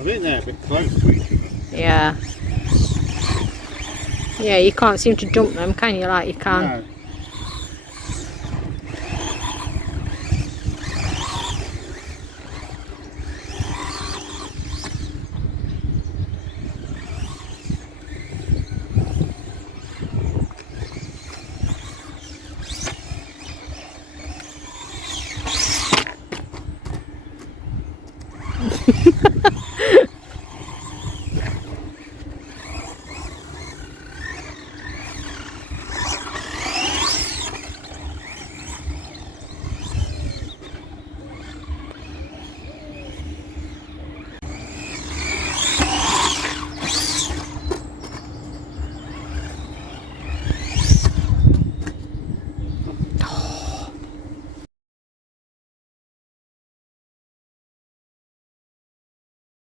I think they're a bit close to each other. Yeah. Yeah, you can't seem to jump them, can you? Like you can. No.